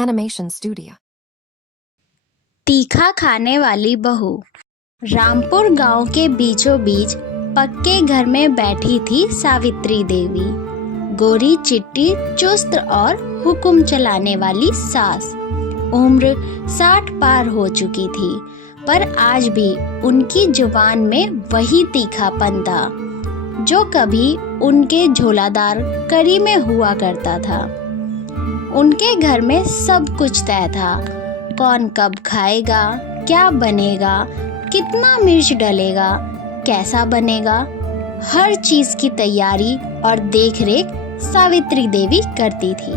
Animation Studio. तीखा खाने वाली बहू। रामपुर गांव के बीचों बीच पक्के घर में बैठी थी सावित्री देवी। गोरी चिट्टी चुस्त और हुक्म चलाने वाली सास। उम्र 60 पार हो चुकी थी, पर आज भी उनकी जुबान में वही तीखापन था जो कभी उनके झोलादार करी में हुआ करता था। उनके घर में सब कुछ तय था। कौन कब खाएगा, क्या बनेगा, कितना मिर्च डलेगा, कैसा बनेगा, हर चीज की तैयारी और देखरेख सावित्री देवी करती थी।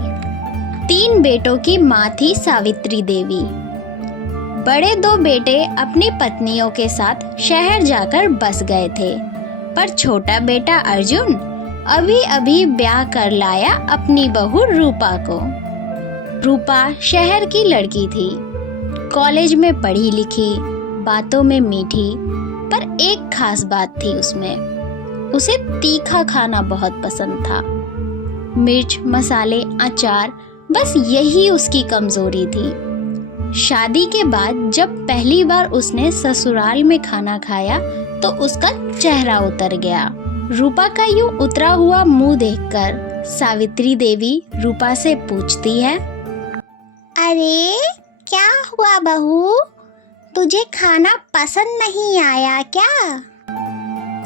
3 बेटों की माँ थी सावित्री देवी। बड़े 2 बेटे अपनी पत्नियों के साथ शहर जाकर बस गए थे, पर छोटा बेटा अर्जुन अभी अभी ब्याह कर लाया अपनी बहू रूपा को। रूपा शहर की लड़की थी, कॉलेज में पढ़ी लिखी, बातों में मीठी, पर एक खास बात थी उसमें। उसे तीखा खाना बहुत पसंद था। मिर्च, मसाले, अचार, बस यही उसकी कमजोरी थी। शादी के बाद जब पहली बार उसने ससुराल में खाना खाया तो उसका चेहरा उतर गया। रूपा का यूं उतरा हुआ मुंह देखकर सावित्री देवी रूपा से पूछती है, अरे क्या हुआ बहू, तुझे खाना पसंद नहीं आया क्या?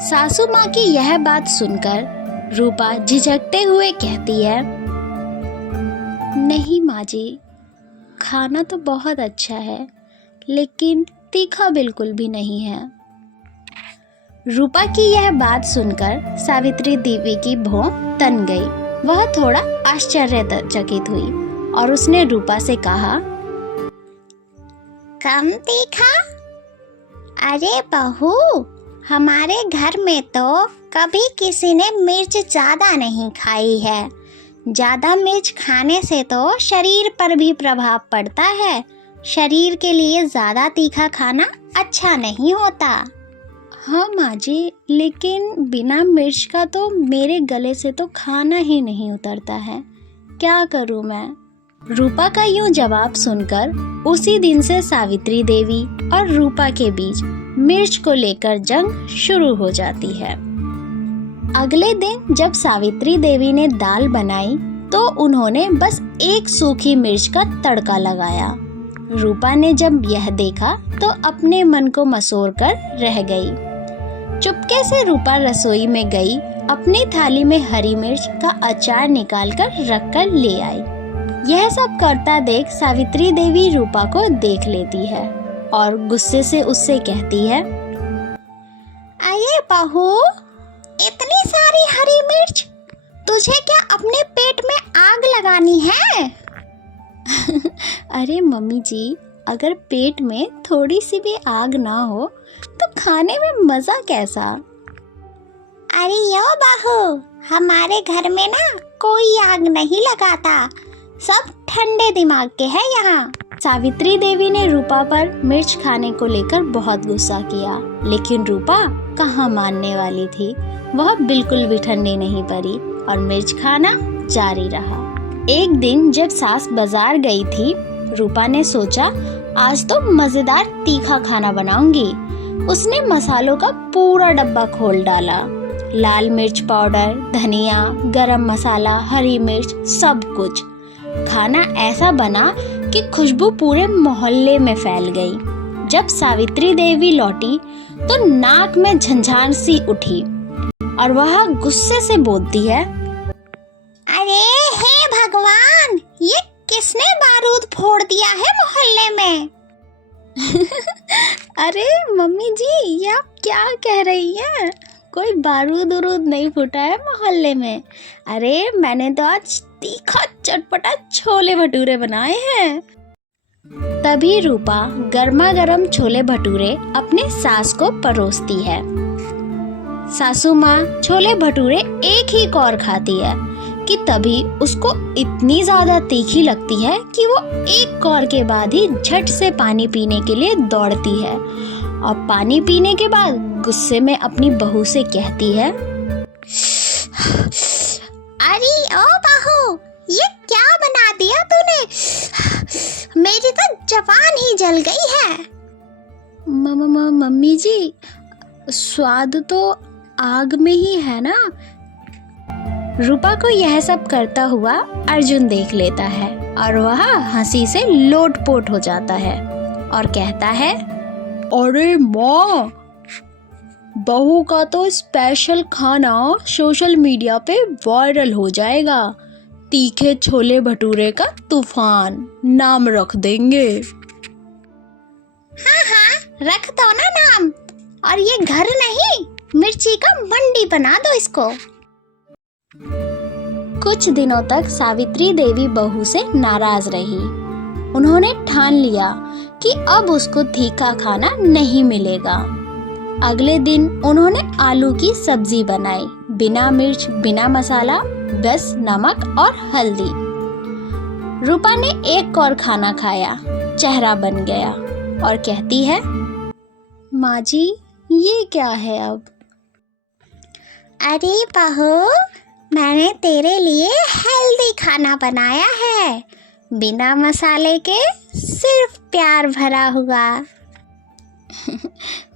सासू माँ की यह बात सुनकर रूपा झिझकते हुए कहती है, नहीं माँ जी, खाना तो बहुत अच्छा है, लेकिन तीखा बिल्कुल भी नहीं है। रूपा की यह बात सुनकर सावित्री देवी की भौं तन गई। वह थोड़ा आश्चर्यचकित हुई और उसने रूपा से कहा, कम तीखा? अरे बहू, हमारे घर में तो कभी किसी ने मिर्च ज्यादा नहीं खाई है। ज्यादा मिर्च खाने से तो शरीर पर भी प्रभाव पड़ता है। शरीर के लिए ज्यादा तीखा खाना अच्छा नहीं होता। हाँ माँ जी, लेकिन बिना मिर्च का तो मेरे गले से तो खाना ही नहीं उतरता है, क्या करूँ मैं? रूपा का यूं जवाब सुनकर उसी दिन से सावित्री देवी और रूपा के बीच मिर्च को लेकर जंग शुरू हो जाती है। अगले दिन जब सावित्री देवी ने दाल बनाई तो उन्होंने बस एक सूखी मिर्च का तड़का लगाया। रूपा ने जब यह देखा तो अपने मन को मसोर कर रह गई। चुपके से रूपा रसोई में गई, अपनी थाली में हरी मिर्च का अचार निकाल कर रख कर ले आई। यह सब करता देख सावित्री देवी रूपा को देख लेती है और गुस्से से उससे कहती है, अरे बहू, इतनी सारी हरी मिर्च, तुझे क्या अपने पेट में आग लगानी है? अरे मम्मी जी, अगर पेट में थोड़ी सी भी आग ना हो तो खाने में मजा कैसा? अरे यो बहू, हमारे घर में ना कोई आग नहीं लगाता, सब ठंडे दिमाग के हैं यहाँ। सावित्री देवी ने रूपा पर मिर्च खाने को लेकर बहुत गुस्सा किया, लेकिन रूपा कहाँ मानने वाली थी। वह बिल्कुल भी ठंडी नहीं पड़ी और मिर्च खाना जारी रहा। एक दिन जब सास बाजार गई थी, रूपा ने सोचा आज तो मजेदार तीखा खाना बनाऊंगी। उसने मसालों का पूरा डब्बा खोल डाला। लाल मिर्च पाउडर, धनिया, गरम मसाला, हरी मिर्च, सब कुछ। खाना ऐसा बना कि खुशबू पूरे मोहल्ले में फैल गई। जब सावित्री देवी लौटी तो नाक में झंझार सी उठी और वह गुस्से से बोलती है, अरे हे भगवान, ये किसने बारूद फोड़ दिया है मोहल्ले में? अरे मम्मी जी, ये आप क्या कह रही हैं? कोई बारूद उरूद नहीं फूटा है मोहल्ले में। अरे मैंने तो आज तीखा चटपटा छोले भटूरे बनाए हैं। तभी रूपा गर्मा गर्म छोले भटूरे अपने सास को परोसती है। सासू माँ छोले भटूरे एक ही कौर खाती है कि तभी उसको इतनी ज्यादा तीखी लगती है कि वो एक कौर के बाद ही झट से पानी पीने के लिए दौड़ती है और पानी पीने के बाद गुस्से में अपनी बहू से कहती है, अरे ओ बहू, ये क्या बना दिया तूने? मेरी तो जबान ही जल गई है। मम्मी जी, स्वाद तो आग में ही है ना। रूपा को यह सब करता हुआ अर्जुन देख लेता है और वह हंसी से लोटपोट हो जाता है और कहता है, अरे माँ, बहू का तो स्पेशल खाना सोशल मीडिया पे वायरल हो जाएगा। तीखे छोले भटूरे का तूफान नाम रख देंगे। हाँ, रख दो ना नाम। और ये घर नहीं, मिर्ची का मंडी बना दो इसको। कुछ दिनों तक सावित्री देवी बहू से नाराज रही। उन्होंने ठान लिया कि अब उसको तीखा खाना नहीं मिलेगा। अगले दिन उन्होंने आलू की सब्जी बनाई, बिना मिर्च बिना मसाला, बस नमक और हल्दी। रूपा ने एक और खाना खाया, चेहरा बन गया और कहती है, माँ जी, ये क्या है अब? अरे बहू, मैंने तेरे लिए हेल्दी खाना बनाया है, बिना मसाले के, सिर्फ प्यार भरा हुआ।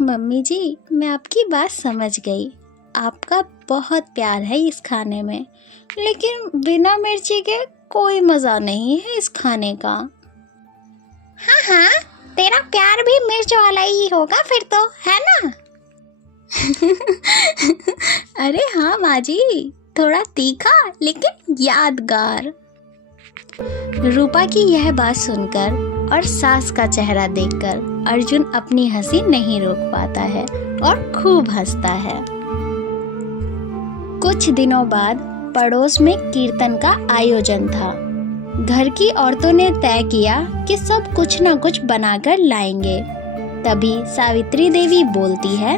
मम्मी जी, मैं आपकी बात समझ गई। आपका बहुत प्यार है इस खाने में, लेकिन बिना मिर्ची के कोई मज़ा नहीं है इस खाने का। हाँ, तेरा प्यार भी मिर्च वाला ही होगा फिर तो, है ना? अरे हाँ माँ जी, थोड़ा तीखा लेकिन यादगार। रूपा की यह बात सुनकर और सास का चेहरा देखकर अर्जुन अपनी हंसी नहीं रोक पाता है और खूब हंसता है। कुछ दिनों बाद पड़ोस में कीर्तन का आयोजन था। घर की औरतों ने तय किया कि सब कुछ न कुछ बनाकर लाएंगे। तभी सावित्री देवी बोलती है,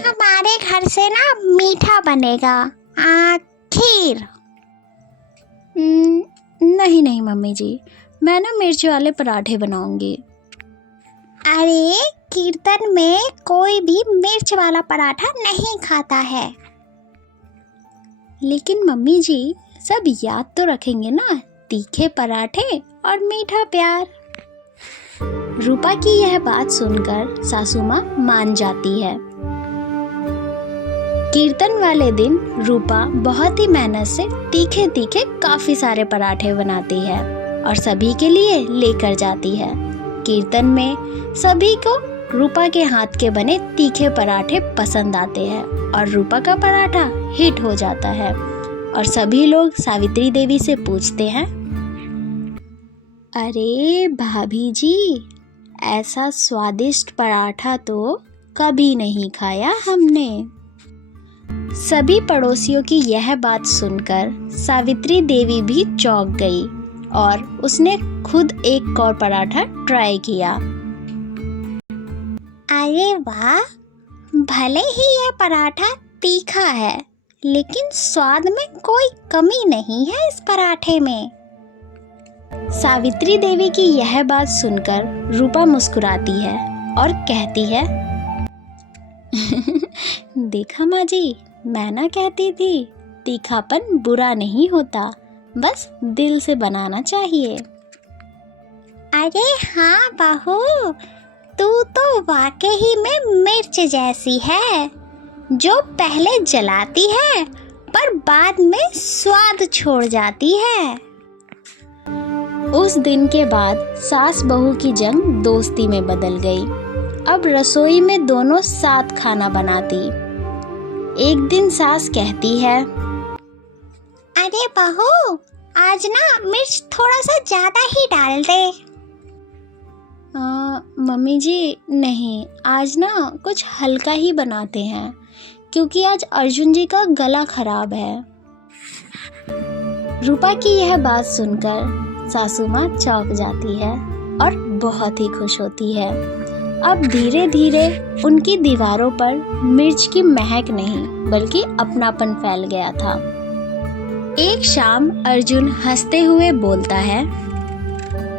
हमारे घर से ना मीठा बनेगा, खीर। नहीं मम्मी जी, मैं ना मिर्च वाले पराठे बनाऊंगी। अरे, कीर्तन में कोई भी मिर्च वाला पराठा नहीं खाता है। लेकिन मम्मी जी, सब याद तो रखेंगे ना, तीखे पराठे और मीठा प्यार। रूपा की यह बात सुनकर सासू माँ मान जाती है। कीर्तन वाले दिन रूपा बहुत ही मेहनत से तीखे तीखे काफी सारे पराठे बनाती है और सभी के लिए लेकर जाती है। कीर्तन में सभी को रूपा के हाथ के बने तीखे पराठे पसंद आते हैं और रूपा का पराठा हिट हो जाता है और सभी लोग सावित्री देवी से पूछते हैं, अरे भाभी जी, ऐसा स्वादिष्ट पराठा तो कभी नहीं खाया हमने। सभी पड़ोसियों की यह बात सुनकर सावित्री देवी भी चौंक गई और उसने खुद एक और पराठा ट्राई किया। अरे वाह, भले ही यह पराठा तीखा है, लेकिन स्वाद में कोई कमी नहीं है इस पराठे में। सावित्री देवी की यह बात सुनकर रूपा मुस्कुराती है और कहती है, देखा माँ जी, मैं ना कहती थी, तीखापन बुरा नहीं होता, बस दिल से बनाना चाहिए। अरे हाँ बहू, तू तो वाकई में मिर्च जैसी है, जो पहले जलाती है पर बाद में स्वाद छोड़ जाती है। उस दिन के बाद सास बहू की जंग दोस्ती में बदल गई। अब रसोई में दोनों साथ खाना बनाती। एक दिन सास कहती है, अरे बहू, आज ना मिर्च थोड़ा सा ज्यादा ही डाल दे। मम्मी जी, नहीं, आज ना कुछ हल्का ही बनाते हैं, क्योंकि आज अर्जुन जी का गला खराब है। रूपा की यह बात सुनकर सासू माँ चौंक जाती है और बहुत ही खुश होती है। अब धीरे धीरे उनकी दीवारों पर मिर्च की महक नहीं बल्कि अपनापन फैल गया था। एक शाम अर्जुन हंसते हुए बोलता है,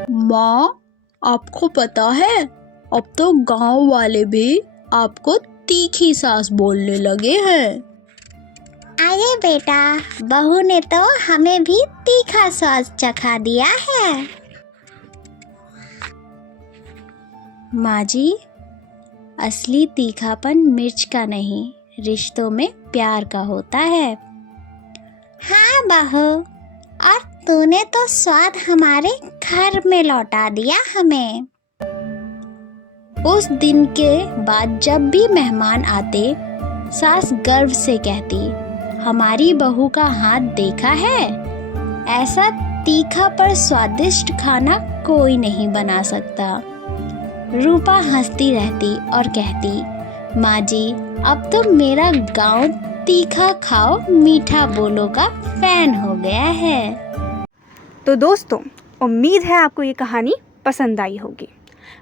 माँ, आपको पता है, अब तो गांव वाले भी आपको तीखी सास बोलने लगे हैं। अरे बेटा, बहू ने तो हमें भी तीखा स्वाद चखा दिया है। माँ जी, असली तीखापन मिर्च का नहीं, रिश्तों में प्यार का होता है। हाँ बहू, और तूने तो स्वाद हमारे घर में लौटा दिया हमें। उस दिन के बाद जब भी मेहमान आते, सास गर्व से कहती, हमारी बहू का हाथ देखा है? ऐसा तीखा पर स्वादिष्ट खाना कोई नहीं बना सकता। रूपा हंसती रहती और कहती, माँ जी, अब तो मेरा गांव तीखा खाओ मीठा बोलो का फैन हो गया है। तो दोस्तों, उम्मीद है आपको ये कहानी पसंद आई होगी।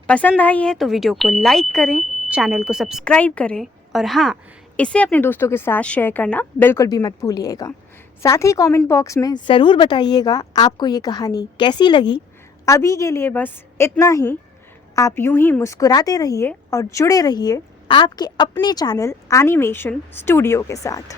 पसंद आई है तो वीडियो को लाइक करें, चैनल को सब्सक्राइब करें और हाँ, इसे अपने दोस्तों के साथ शेयर करना बिल्कुल भी मत भूलिएगा। साथ ही कमेंट बॉक्स में ज़रूर बताइएगा आपको ये कहानी कैसी लगी। अभी के लिए बस इतना ही। आप यूं ही मुस्कुराते रहिए और जुड़े रहिए आपके अपने चैनल एनिमेशन स्टूडियो के साथ।